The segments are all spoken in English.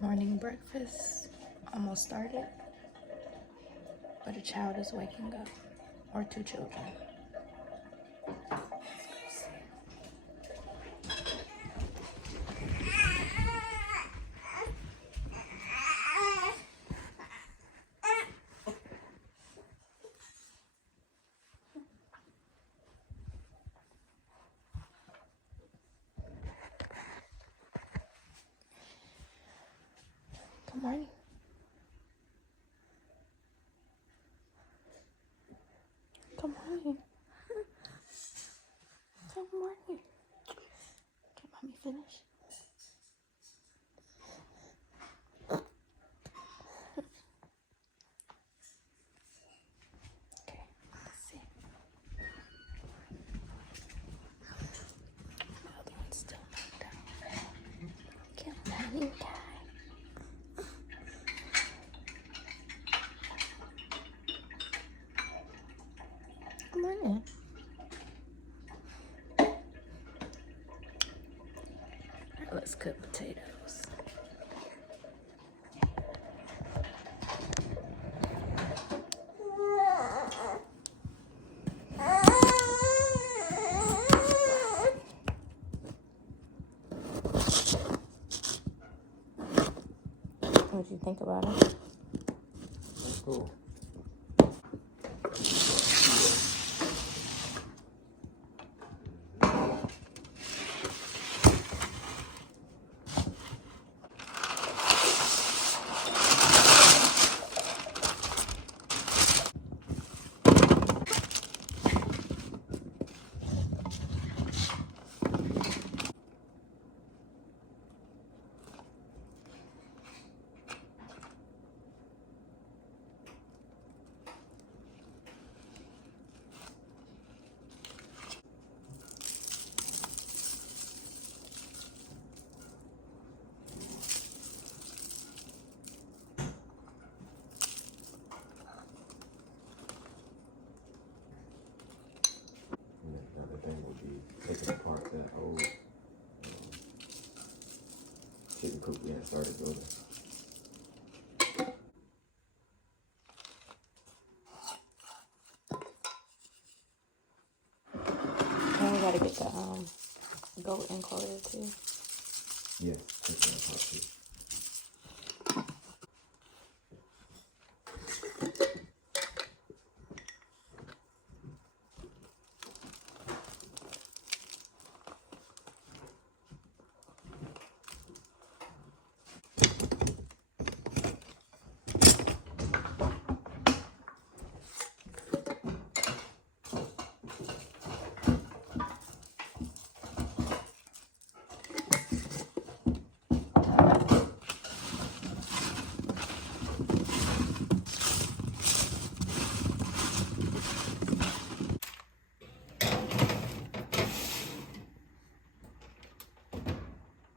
Morning breakfast almost started, but a child is waking up, or two children. Good morning. Good morning. Good morning. Can mommy finish? Okay, let's see. The other one's still knocked out. Good morning, guy. Good morning. Alright, let's cook potatoes. What do you think about it? That's cool. And the other thing would be taking apart that old chicken coop we had started building. And we gotta get the goat enclosure too. Yeah, take that apart too.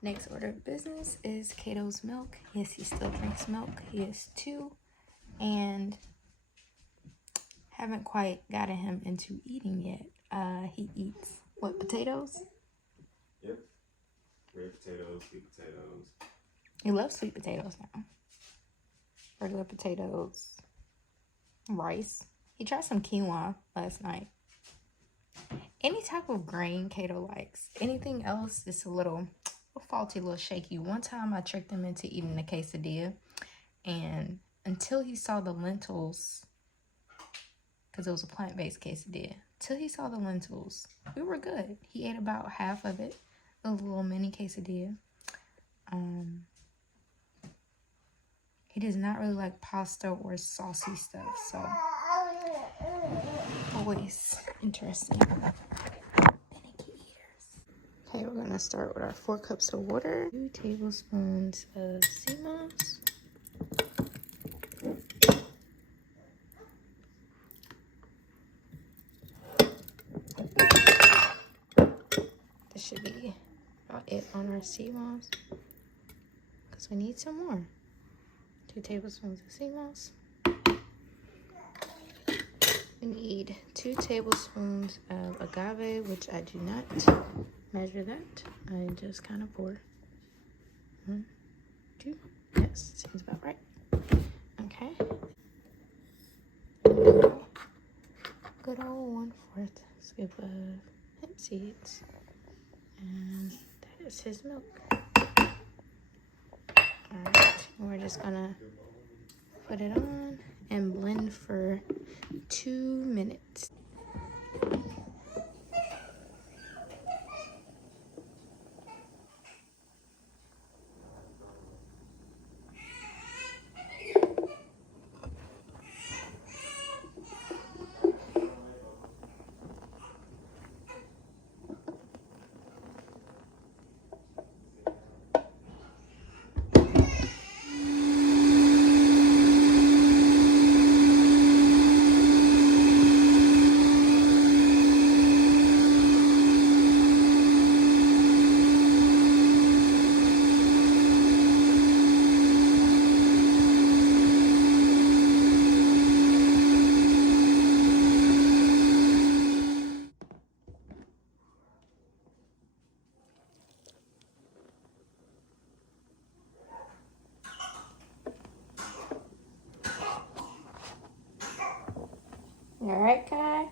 Next order of business is Kato's milk. Yes, he still drinks milk. He is 2 and haven't quite gotten him into eating yet. He eats what, potatoes? Yep. Red potatoes, sweet potatoes. He loves sweet potatoes now. Regular potatoes, rice. He tried some quinoa last night. Any type of grain Kato likes. Anything else is a little faulty, a little shaky. One time I tricked him into eating a quesadilla, and until he saw the lentils, because it was a plant-based quesadilla, till he saw the lentils, we were good. He ate about half of it, a little mini quesadilla. He does not really like pasta or saucy stuff, so always interesting. Okay, we're gonna start with our 4 cups of water, 2 tablespoons of sea moss, this should be about it on our sea moss, because we need some more. 2 tablespoons of sea moss. We need 2 tablespoons of agave, which I do not measure that. I just kind of pour. 1, 2. scoop of hemp seeds. And that is his milk. Alright, we're just gonna put it on and blend for 2 minutes. Alright, Kai?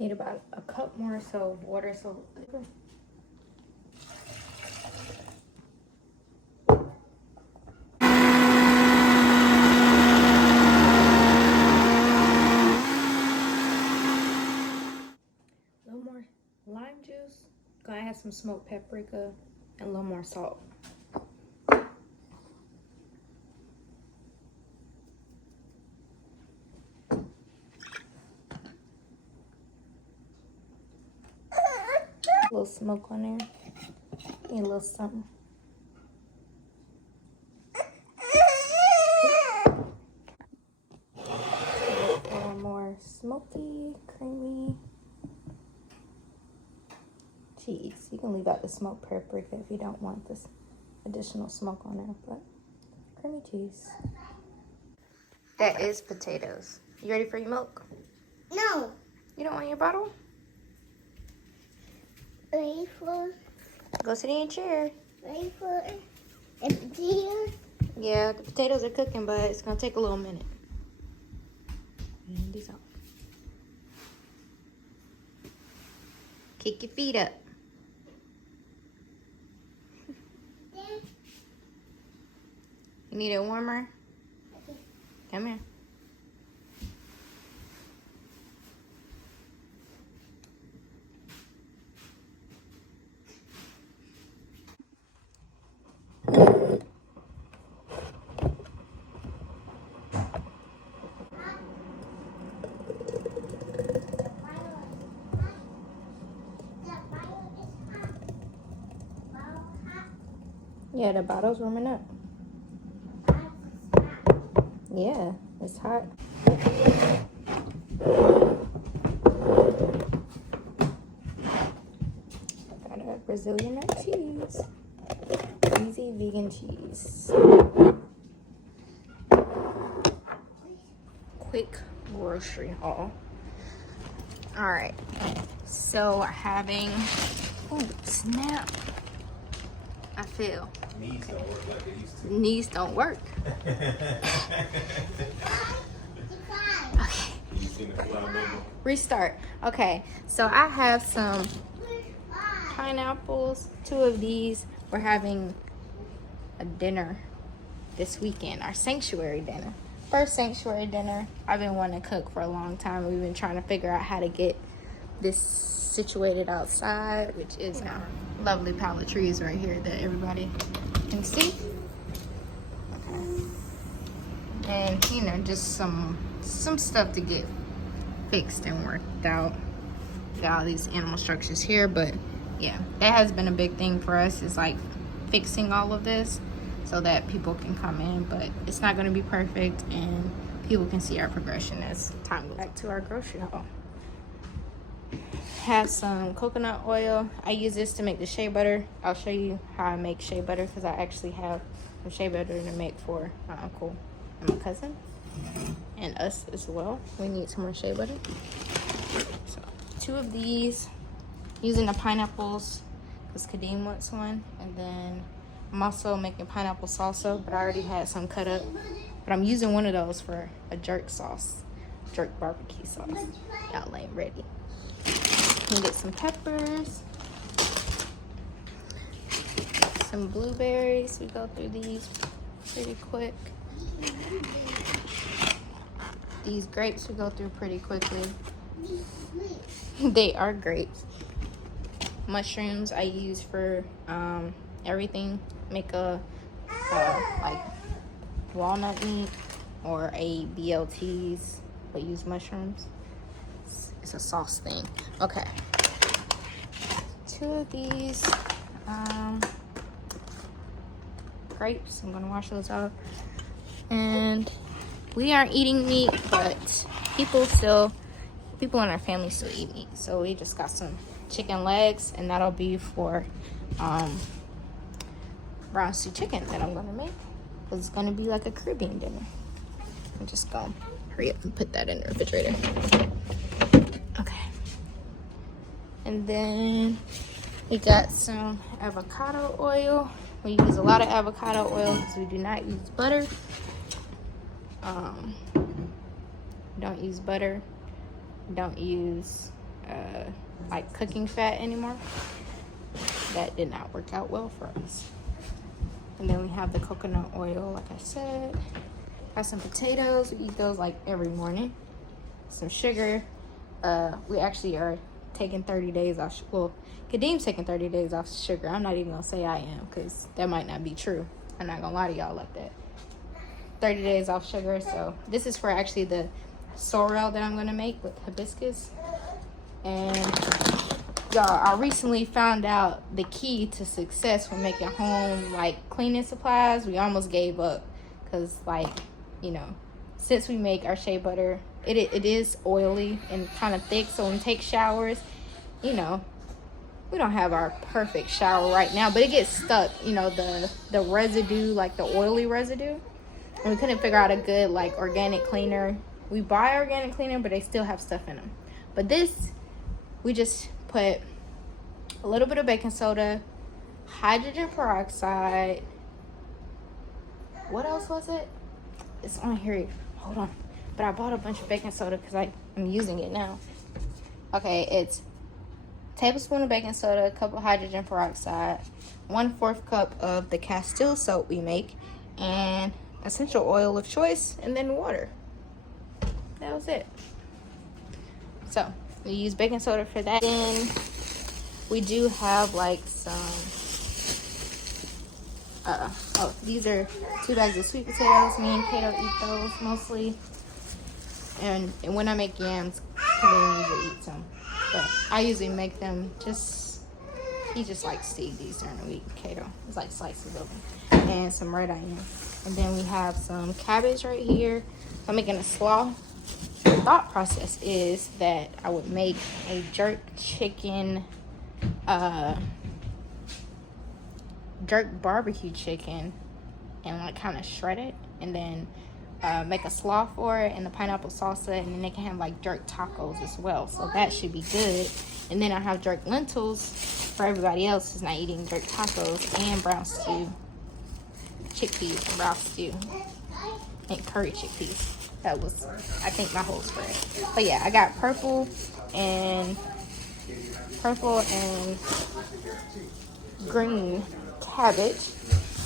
Need about a cup more so of water so a little more lime juice. Gonna add some smoked paprika and a little more salt. A little smoke on there. Need a little something. A little more smoky, creamy cheese. You can leave out the smoked paprika if you don't want this additional smoke on there, but creamy cheese. That is potatoes. You ready for your milk? No. You don't want your bottle? Ready for Go sit in your chair. a deer? Yeah, the potatoes are cooking, but it's gonna take a little minute. And these out. Kick your feet up. You need it warmer? Come here. Yeah, the bottle's warming up. Yeah, it's hot. Got a Brazilian nut cheese. Easy vegan cheese. Quick grocery haul. All right, so having, oh snap, I feel. Knees don't work like they used to. Knees don't work. Okay. You seen the fly memo? Restart. Okay, so I have some pineapples. 2 of these. We're having a dinner this weekend, our sanctuary dinner. First sanctuary dinner. I've been wanting to cook for a long time. We've been trying to figure out how to get this situated outside, which is our lovely pallet trees right here that everybody can see. Okay. And you know, just some stuff to get fixed and worked out. Got all these animal structures here, but yeah, that has been a big thing for us, is like fixing all of this so that people can come in, but it's not going to be perfect and people can see our progression as time goes. Back to our grocery haul. Have some coconut oil. I use this to make the shea butter. I'll show you how I make shea butter because I actually have some shea butter to make for my uncle and my cousin and us as well. We need some more shea butter. So 2 of these, using the pineapples because Kadeem wants one, and then I'm also making pineapple salsa, but I already had some cut up, but I'm using one of those for a jerk sauce, jerk barbecue sauce. Y'all ain't ready. Can get some peppers, some blueberries. We go through these pretty quick. These grapes we go through pretty quickly. They are grapes. Mushrooms I use for everything. Make a like walnut meat or a BLTs, but use mushrooms. It's a sauce thing. Okay. 2 of these grapes. I'm gonna wash those out. And we aren't eating meat, but people in our family still eat meat. So we just got some chicken legs, and that'll be for brown stew chicken that I'm gonna make. It's gonna be like a Caribbean dinner. I'm just gonna hurry up and put that in the refrigerator. Okay. And then we got some avocado oil. We use a lot of avocado oil because we do not use butter. Don't use butter. Don't use like cooking fat anymore. That did not work out well for us. And then we have the coconut oil, like I said. Got some potatoes. We eat those like every morning. Some sugar. We actually are taking 30 days off. Well, Kadeem's taking 30 days off sugar. I'm not even gonna say I am, because that might not be true. I'm not gonna lie to y'all like that. 30 days off sugar. So this is for actually the sorrel that I'm gonna make with hibiscus. And y'all, I recently found out the key to success when making home like cleaning supplies. We almost gave up because, like, you know, since we make our shea butter, it is oily and kind of thick. So when we take showers, you know, we don't have our perfect shower right now, but it gets stuck, you know, the residue, like the oily residue. And we couldn't figure out a good like organic cleaner. We buy organic cleaner, but they still have stuff in them. But this, we just put a little bit of baking soda, hydrogen peroxide. What else was it? It's on here. Hold on. But I bought a bunch of baking soda because I'm using it now. Okay, it's a tablespoon of baking soda, a cup of hydrogen peroxide, 1/4 cup of the Castile soap we make, and essential oil of choice, and then water. That was it. So we use baking soda for that. Then we do have like some these are 2 bags of sweet potatoes. Me and Kato eat those mostly, and when I make yams, they usually eat some, but I usually make them just he just likes to eat these during the week. Kato, it's like slices of them, and some red onion, and then we have some cabbage right here. I'm making a slaw. The thought process is that I would make a jerk chicken, jerk barbecue chicken, and like kind of shred it, and then make a slaw for it and the pineapple salsa, and then they can have like jerk tacos as well. So that should be good. And then I have jerk lentils for everybody else who's not eating jerk tacos, and brown stew, chickpeas and brown stew, and curry chickpeas. That was, I think, my whole spread. But yeah, I got purple and green cabbage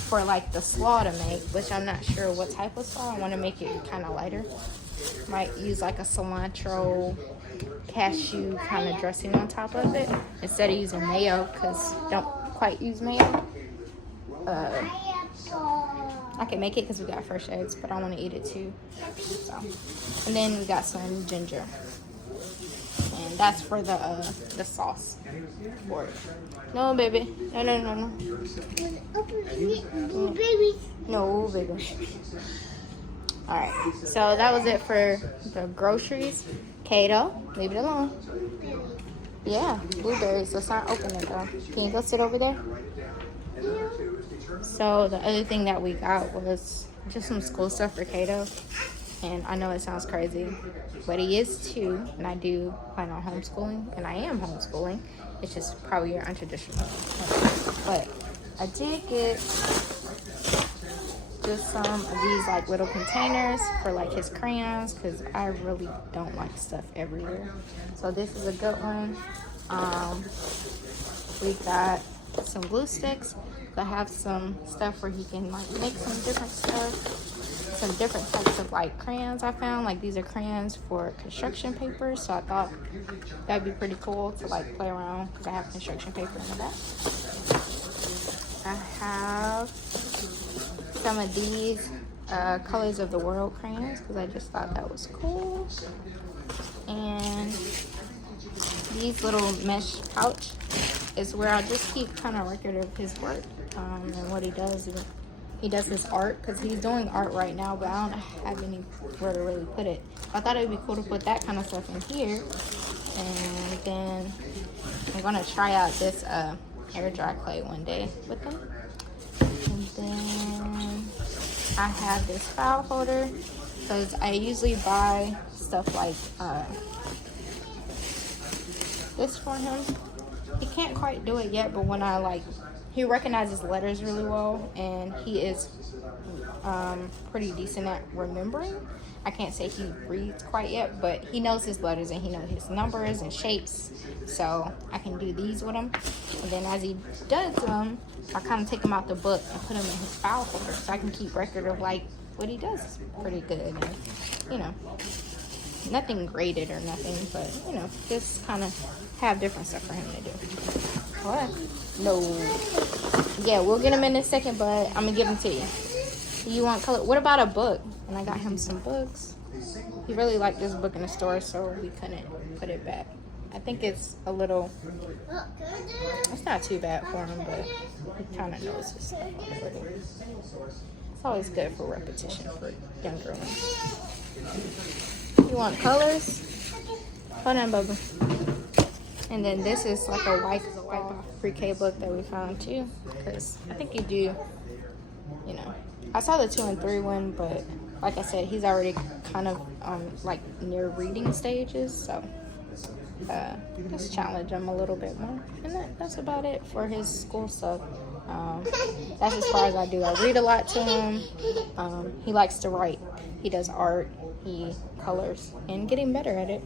for like the slaw to make, which I'm not sure what type of slaw. I want to make it kind of lighter. Might use like a cilantro cashew kind of dressing on top of it instead of using mayo, because don't quite use mayo. I can make it because we got fresh eggs, but I want to eat it too. So, and then we got some ginger, and that's for the sauce for it. No, baby. No. Baby. No, baby. All right. So that was it for the groceries. Kato, leave it alone. Yeah, blueberries. Let's not open it though. Can you go sit over there? So the other thing that we got was just some school stuff for Kato. And I know it sounds crazy, but he is 2, and I do plan on homeschooling, and I am homeschooling. It's just probably your untraditional. But I did get just some of these like little containers for like his crayons, because I really don't like stuff everywhere. So this is a good one. We've got some glue sticks. I have some stuff where he can like make some different stuff, some different types of like crayons I found. Like these are crayons for construction paper, so I thought that'd be pretty cool to like play around, because I have construction paper in the back. I have some of these Colors of the World crayons, because I just thought that was cool. And these little mesh pouch is where I just keep kind of record of his work and what he does. He does his art, because he's doing art right now, but I don't have anywhere to really put it. I thought it would be cool to put that kind of stuff in here. And then I'm gonna try out this air dry clay one day with them. And then I have this file holder, because I usually buy stuff like this for him. He can't quite do it yet, but when he recognizes letters really well, and he is pretty decent at remembering. I can't say he reads quite yet, but he knows his letters and he knows his numbers and shapes. So I can do these with him. And then as he does them, I kind of take them out the book and put them in his file folder, so I can keep record of like what he does pretty good. And, you know, nothing graded or nothing, but you know, just kind of have different stuff for him to do. What? No. Yeah, we'll get him in a second, but I'm gonna give him to you. You want color? What about a book? And I got him some books. He really liked this book in the store, so we couldn't put it back. I think it's a little, it's not too bad for him, but he kind of knows his stuff already. It's always good for repetition for younger ones. You want colors? Hold on, Bubba. And then this is like a wipe off pre-K book that we found too, because I think you do, you know. I saw the 2 and 3 one, but like I said, he's already kind of like near reading stages, so just challenge him a little bit more. And that's about it for his school stuff. That's as far as I do. I read a lot to him. He likes to write. He does art. He colors and getting better at it.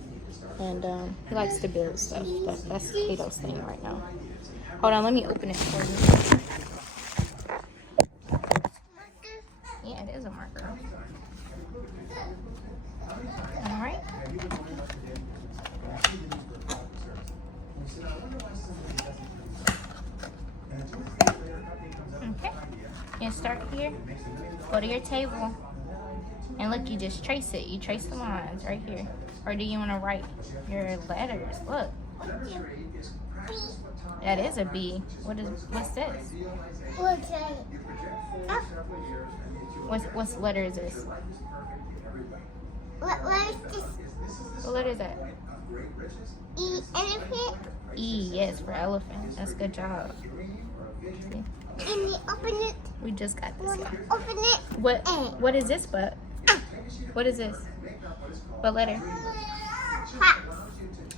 And he likes to build stuff. That's Kato's thing right now. Hold on, let me open it for you. Yeah, it is a marker. All right. Okay. You start here. Go to your table. And look, you just trace it. You trace the lines right here. Or do you want to write your letters? Look. That is a B. What's this? What's that? Oh, What's letter is this? what is this? What letter is that? E elephant? E, yes, for elephant. That's a good job. See? Can you open it? We just got this. Yeah. Open it. What is this, but? What is this? What letter? Fox.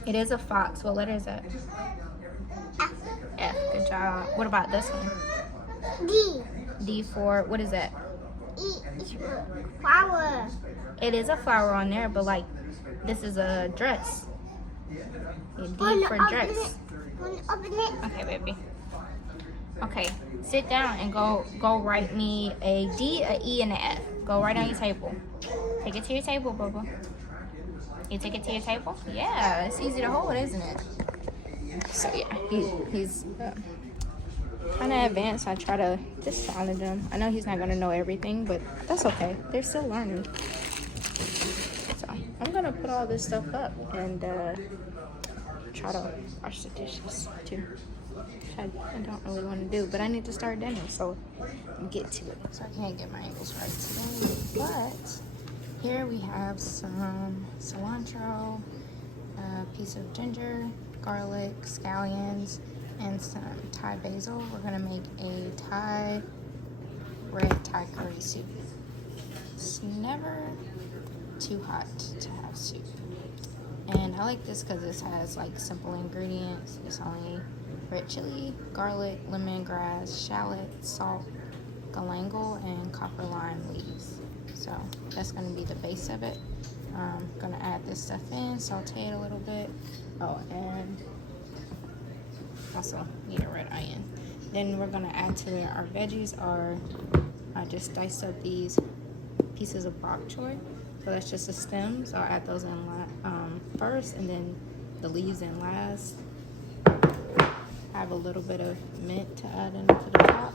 It is a fox. What letter is that? F. Good job. What about this one? D. D for, what is that? E is for flower. It is a flower on there, but like, this is a dress. D for dress. Wanna open it? Okay, baby. Okay, sit down and go write me a D, a E, and an F. Go right on your table. Take it to your table, Bubba. You take it to your table? Yeah, it's easy to hold, isn't it? So yeah, he's kind of advanced. I try to just challenge him. I know he's not going to know everything, but that's okay. They're still learning. So I'm going to put all this stuff up and try to wash the dishes too. I don't really want to do, but I need to start dinner, so get to it. So I can't get my angles right today. But here we have some cilantro, a piece of ginger, garlic, scallions, and some Thai basil. We're gonna make a red Thai curry soup. It's never too hot to have soup. And I like this because this has like simple ingredients. It's only red chili, garlic, lemongrass, shallot, salt, galangal, and copper lime leaves. So that's going to be the base of it. I'm going to add this stuff in, saute it a little bit. Oh, and also need a red onion. Then we're going to add to it our veggies. I just diced up these pieces of bok choy. So that's just the stems. I'll add those in first, and then the leaves in last. I have a little bit of mint to add into the top.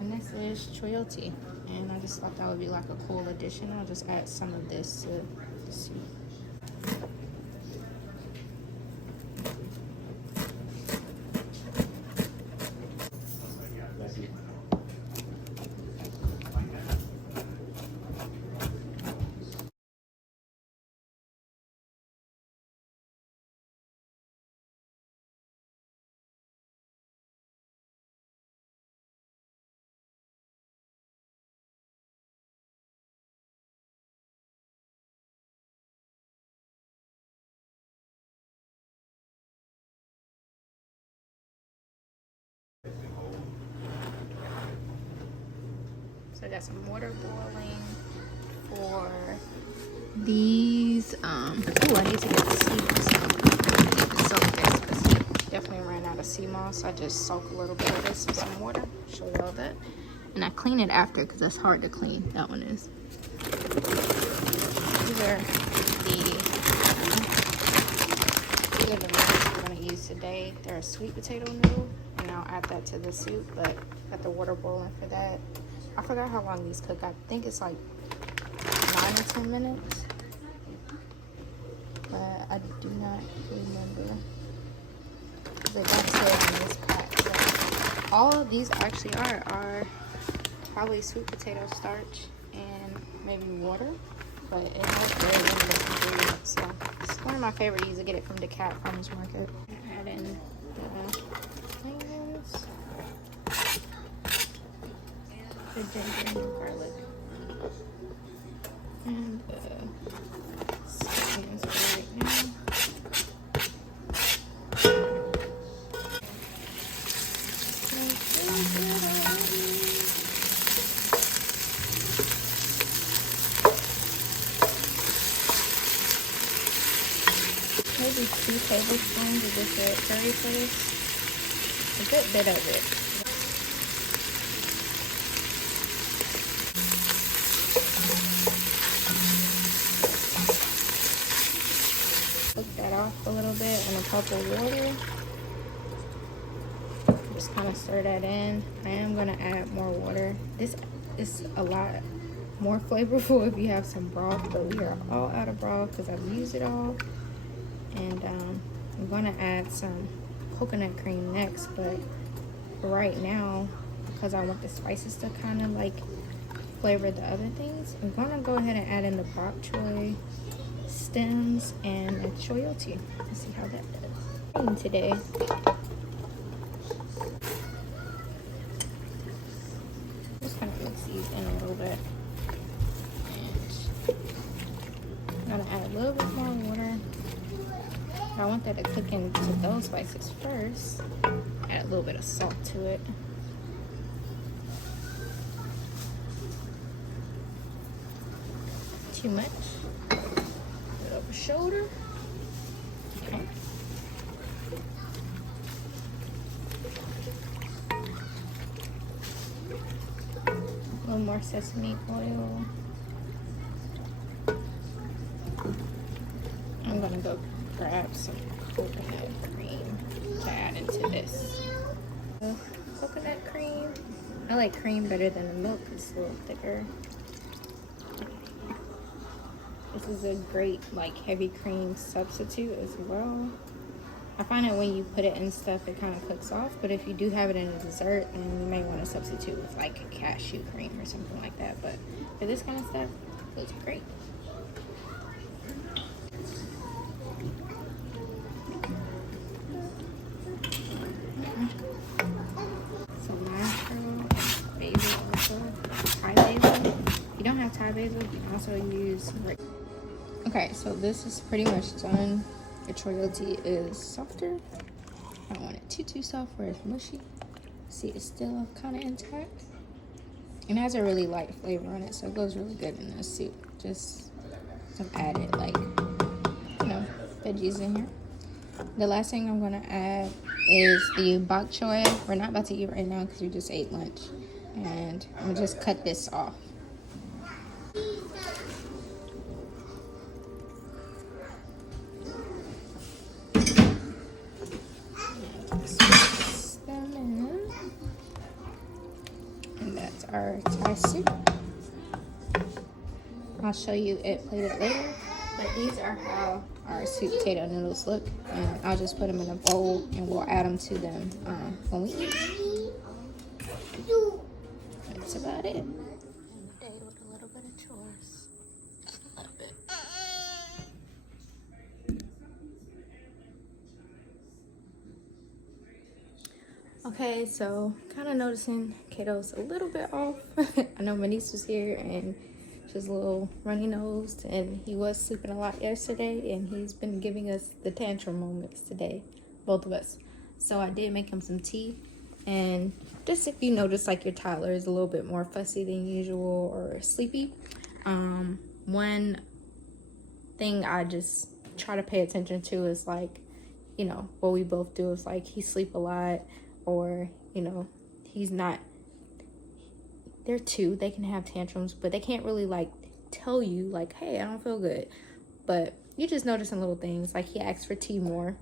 And this is chayote. And I just thought that would be like a cool addition. I'll just add some of this to the soup. So I got some water boiling for these. Oh, I need to get the sea moss out. Soak this, but definitely ran out of sea moss. I just soak a little bit of this in some water. Show you all that. And I clean it after because that's hard to clean. That one is. These are the noodles we're going to use today. They're a sweet potato noodle. And I'll add that to the soup, but got the water boiling for that. I forgot how long these cook. I think it's like 9 or 10 minutes. But I do not remember. They don't say on this pack. But all of these actually are probably sweet potato starch and maybe water. But it has very limited ingredients. So it's one of my favorite. I used to get it from DeKalb Farmers Market. Add in the onions. The ginger and the garlic. And the scallions right now. Maybe 2 tablespoons of this red curry paste. A good bit of it. Cook that off a little bit in a cup of water. Just kind of stir that in. I am going to add more water. This is a lot more flavorful if you have some broth, but we are all out of broth because I've used it all. And I'm going to add some coconut cream next, but right now, because I want the spices to kind of like flavor the other things, I'm gonna go ahead and add in the bok choy stems and the choyote. Let's see how that does. And today, just gonna mix these in a little bit. And I'm gonna add a little bit more water. I want that to cook into those spices first. Add a little bit of salt to it. Too much. A bit over shoulder. Okay. A little more sesame oil. I'm gonna go grab some coconut cream to add into this. Coconut cream. I like cream better than the milk. It's a little thicker. This is a great like heavy cream substitute as well. I find that when you put it in stuff, it kind of cooks off. But if you do have it in a dessert, then you may want to substitute with like cashew cream or something like that. But for this kind of stuff, it's great. Basil also, Thai basil. If you don't have Thai basil, you can also use. Okay, so this is pretty much done. The choyote is softer. I don't want it too soft where it's mushy. See, it's still kind of intact. And it has a really light flavor on it, so it goes really good in this soup. Just some added, like, you know, veggies in here. The last thing I'm gonna add is the bok choy. We're not about to eat right now because we just ate lunch. And I'm gonna just cut this off. And that's our Thai soup. I'll show you it plated later. But these are how our sweet potato noodles look. And I'll just put them in a bowl and we'll add them to them when we eat. That's about it. Day with a little bit of chores. A little bit. Okay, so kind of noticing Kato's a little bit off. I know my niece was here and she's a little runny nosed, and he was sleeping a lot yesterday, and he's been giving us the tantrum moments today, both of us. So I did make him some tea. And just if you notice like your toddler is a little bit more fussy than usual or sleepy, one thing I just try to pay attention to is like, you know, what we both do is like he sleep a lot, or, you know, he's not, they're two, they can have tantrums, but they can't really like tell you like, hey, I don't feel good. But you just noticing little things like he asks for tea more,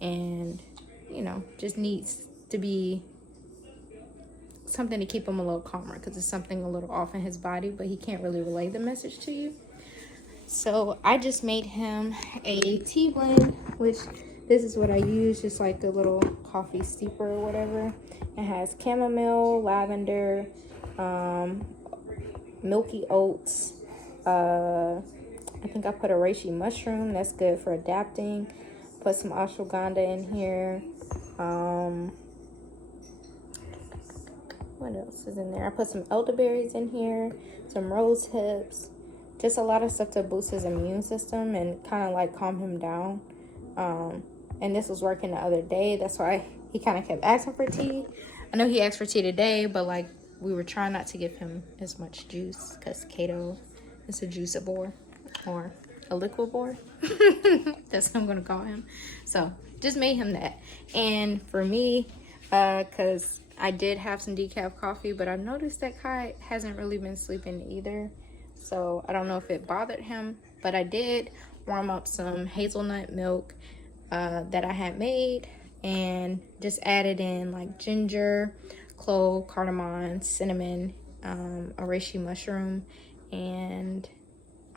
and, you know, just needs to be something to keep him a little calmer because it's something a little off in his body, but he can't really relay the message to you. So I just made him a tea blend, which this is what I use, just like a little coffee steeper or whatever. It has chamomile, lavender, milky oats. I think I put a reishi mushroom. That's good for adapting. Put some ashwagandha in here. What else is in there? I put some elderberries in here, some rose hips, just a lot of stuff to boost his immune system and kind of like calm him down. And this was working the other day. That's why he kind of kept asking for tea. I know he asked for tea today, but like we were trying not to give him as much juice because Kato is a juicivore, or a liquivore. That's what I'm gonna call him. So just made him that. And for me, because I did have some decaf coffee, but I noticed that Kai hasn't really been sleeping either. So I don't know if it bothered him, but I did warm up some hazelnut milk that I had made and just added in like ginger, clove, cardamom, cinnamon, a reishi mushroom, and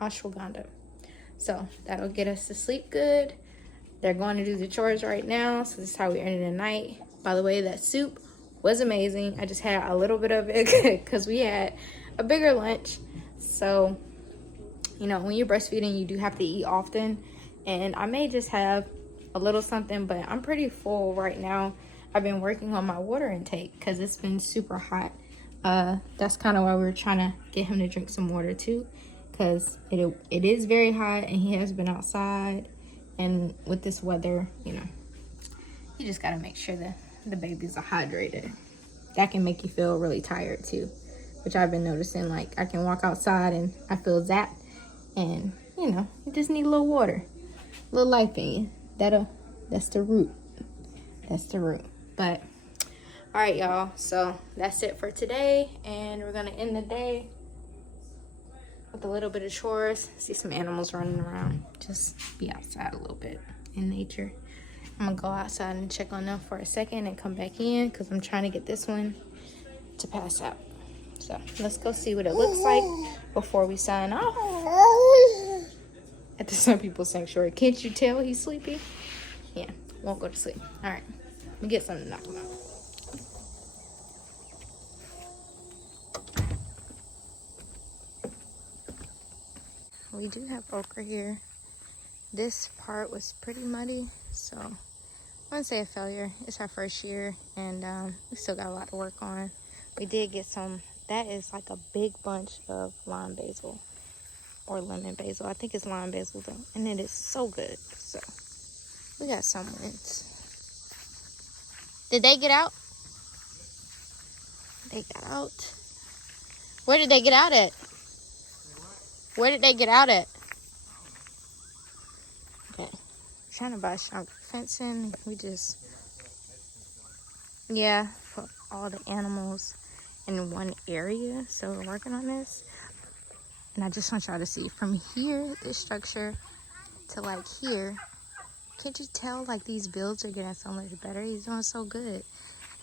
ashwagandha. So that'll get us to sleep good. They're going to do the chores right now, so this is how we ended the night. By the way, that soup was amazing. I just had a little bit of it because we had a bigger lunch. So, you know, when you're breastfeeding, you do have to eat often. And I may just have a little something, but I'm pretty full right now. I've been working on my water intake because it's been super hot. That's kind of why we were trying to get him to drink some water too, because it is very hot and he has been outside. And with this weather, you know, you just got to make sure that the babies are hydrated. That can make you feel really tired too, which I've been noticing. Like, I can walk outside and I feel zapped, and you know, you just need a little water, a little life in you. That's the root. That's the root. But all right, y'all, so that's it for today, and we're gonna end the day with a little bit of chores. See some animals running around. Just be outside a little bit in nature. I'm gonna go outside and check on them for a second and come back in because I'm trying to get this one to pass out. So let's go see what it looks like before we sign off at the Some People Sanctuary. Can't you tell he's sleepy? Yeah, won't go to sleep. All right, let me get something to knock him out. We do have okra here. This part was pretty muddy, so I wouldn't say a failure. It's our first year, and we still got a lot to work on. We did get some. That is like a big bunch of lime basil or lemon basil. I think it's lime basil though, and it is so good. So we got some wins. Did they get out? They got out. Where did they get out at? Where did they get out at? Okay. Trying to buy stronger fencing. We just, yeah, for all the animals in one area. So we're working on this. And I just want y'all to see from here, this structure, to like here. Can't you tell like these builds are getting so much better? He's doing so good.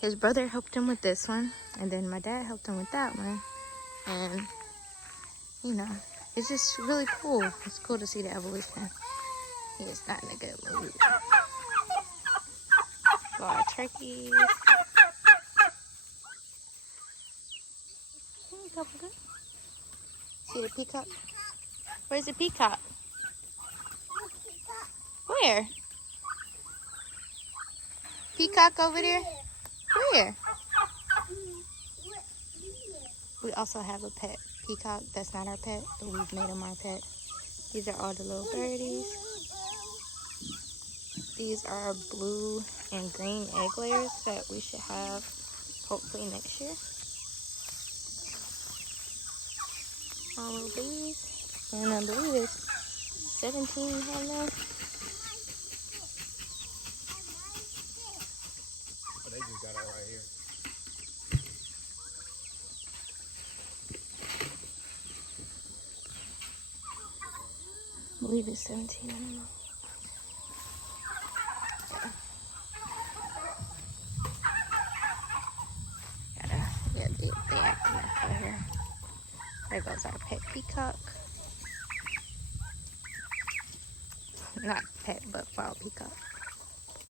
His brother helped him with this one. And then my dad helped him with that one. And, you know, it's just really cool. It's cool to see the evolution. He is not in a good mood. A lot of turkeys. See the peacock? Where's the peacock? Where? Peacock over there? Where? We also have a pet peacock. That's not our pet, but we've made him our pet. These are all the little birdies. These are blue and green egg layers that we should have hopefully next year. All of these. And I believe it's 17 we have now. Oh, they just got out right here. I believe it's 17. I don't know. Yeah, they acting up out here. There goes our pet peacock. Not pet, but wild peacock.